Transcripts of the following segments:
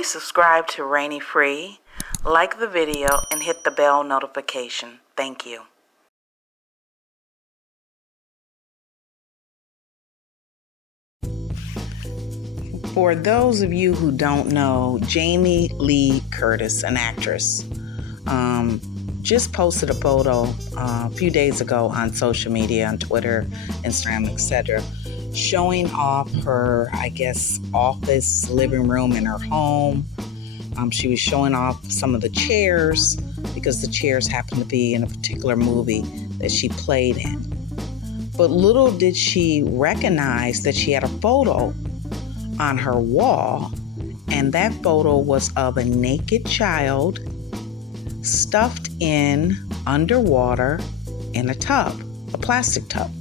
Please subscribe to Rainy Free, like the video, and hit the bell notification. Thank you. For those of you who don't know, Jamie Lee Curtis, an actress, just posted a photo a few days ago on social media, on Twitter, Instagram, etc., showing off her, office, living room in her home. She was showing off some of the chairs because the chairs happened to be in a particular movie that she played in. But little did she recognize that she had a photo on her wall, and that photo was of a naked child stuffed in underwater in a tub, a plastic tub.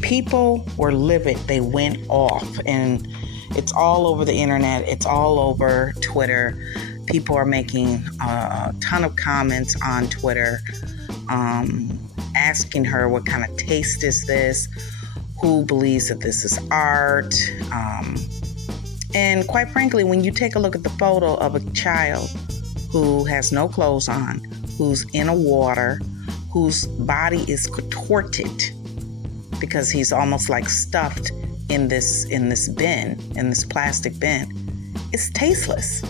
People were livid. They went off, and it's all over the internet. It's all over Twitter. People are making a ton of comments on Twitter, asking her what kind of taste is this, who believes that this is art. And quite frankly, when you take a look at the photo of a child who has no clothes on, who's in a water, whose body is contorted because he's almost like stuffed in this bin, in this plastic bin, it's tasteless.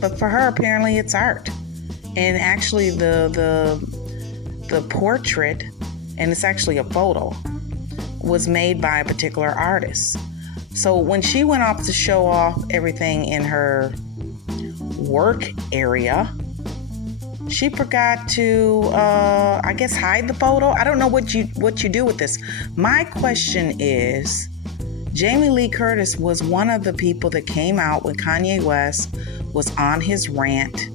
But for her, apparently it's art. And actually the portrait, and it's actually a photo, was made by a particular artist. So when she went off to show off everything in her work area, she forgot to, hide the photo. I don't know what you do with this. My question is, Jamie Lee Curtis was one of the people that came out when Kanye West was on his rant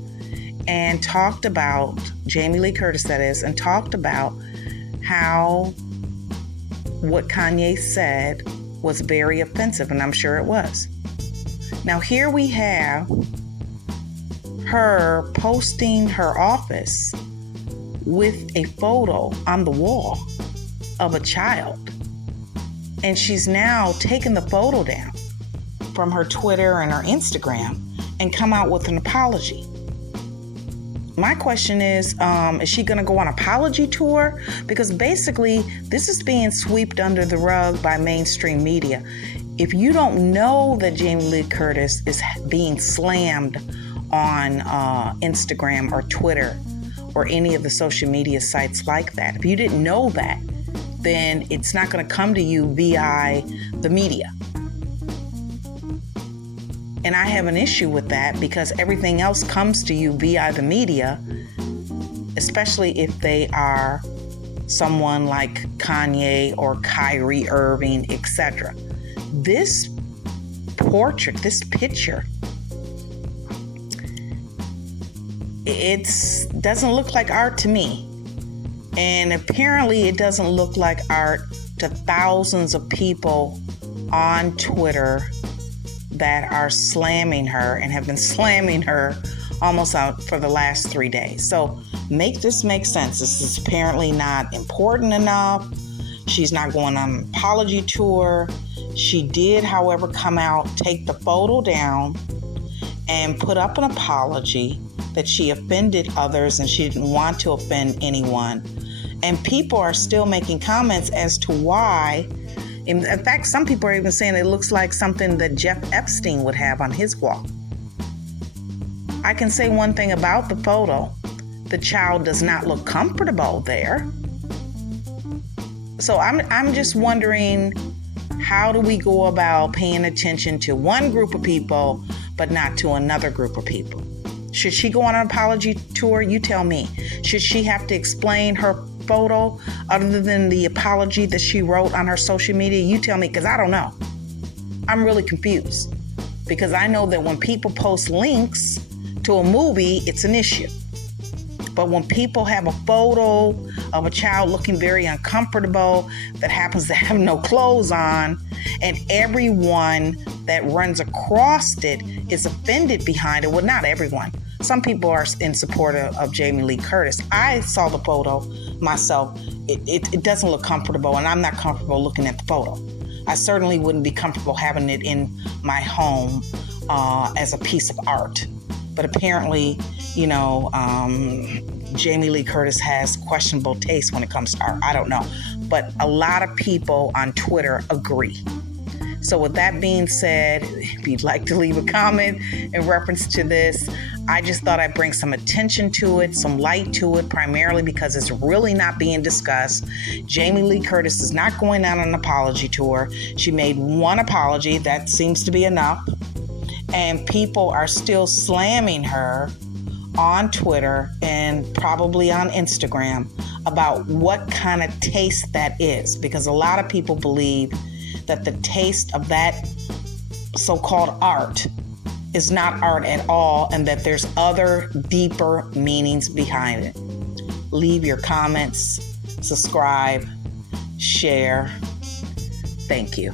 and talked about, Jamie Lee Curtis that is, and talked about how what Kanye said was very offensive, and I'm sure it was. Now here we have her posting her office with a photo on the wall of a child. And she's now taken the photo down from her Twitter and her Instagram and come out with an apology. My question is she going to go on apology tour? Because basically, this is being swept under the rug by mainstream media. If you don't know that Jamie Lee Curtis is being slammed on Instagram or Twitter or any of the social media sites like that, if you didn't know that, then it's not going to come to you via the media. And I have an issue with that because everything else comes to you via the media, especially if they are someone like Kanye or Kyrie Irving, etc. This portrait, this picture, it doesn't look like art to me. And apparently it doesn't look like art to thousands of people on Twitter that are slamming her and have been slamming her almost out for the last 3 days. So make this make sense. This is apparently not important enough. She's not going on an apology tour. She did, however, come out, take the photo down, and put up an apology that she offended others and she didn't want to offend anyone. And people are still making comments as to why. In fact, some people are even saying it looks like something that Jeff Epstein would have on his wall. I can say one thing about the photo. The child does not look comfortable there. So I'm just wondering, how do we go about paying attention to one group of people, but not to another group of people? Should she go on an apology tour? You tell me. Should she have to explain her photo other than the apology that she wrote on her social media? You tell me, because I don't know. I'm really confused because I know that when people post links to a movie, it's an issue. But when people have a photo of a child looking very uncomfortable that happens to have no clothes on, and everyone that runs across it is offended behind it, well, not everyone. Some people are in support of Jamie Lee Curtis. I saw the photo myself. It doesn't look comfortable, and I'm not comfortable looking at the photo. I certainly wouldn't be comfortable having it in my home as a piece of art. But apparently, Jamie Lee Curtis has questionable taste when it comes to art. I don't know. But a lot of people on Twitter agree. So with that being said, if you'd like to leave a comment in reference to this, I just thought I'd bring some attention to it, some light to it, primarily because it's really not being discussed. Jamie Lee Curtis is not going on an apology tour. She made one apology. That seems to be enough. And people are still slamming her on Twitter and probably on Instagram about what kind of taste that is, because a lot of people believe that the taste of that so-called art is not art at all, and that there's other deeper meanings behind it. Leave your comments, subscribe, share. Thank you.